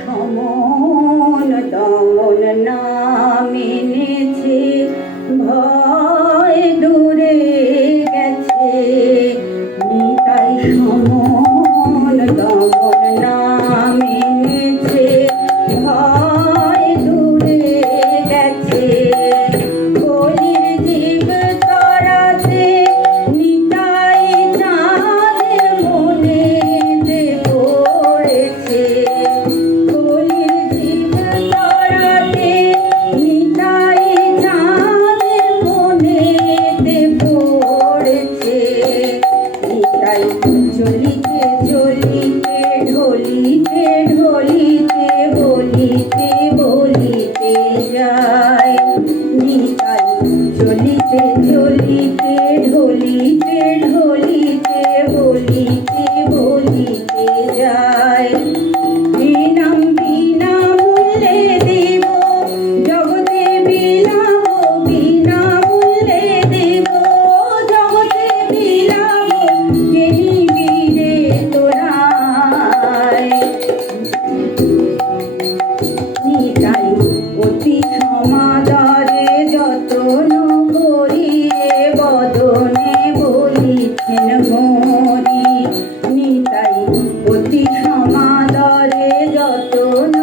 সমন দমন নাম এনেছে, ভয় দূরে গেছে। নিতাই সমন দমন নাম এনেছে, ভয় দূরে গেছে। কলির জীব তরাতে নিতাই চাঁদের মনেতে পড়েছে। কলির জীব তরাতে নিতাই চাঁদের মনেতে পড়েছে। নিতাই চলিতে চলিতে ঢলিতে ঢলিতে বলিতে বলিতে যায়। নিতাই চলিতে চলিতে ঢলিতে ঢলিতে বলিতে বলিতে যায়। বিনাম বিনামূল্যে দেব জগতে বিলাব, বিনামূল্যে দেব জগতে বিলাব, কে নিবি রে তোরাই। নিতাই অতি সমাদরে যতন করিয়ে বদনে বলিছেন মরি। নিতাই অতি সমাদরে যতন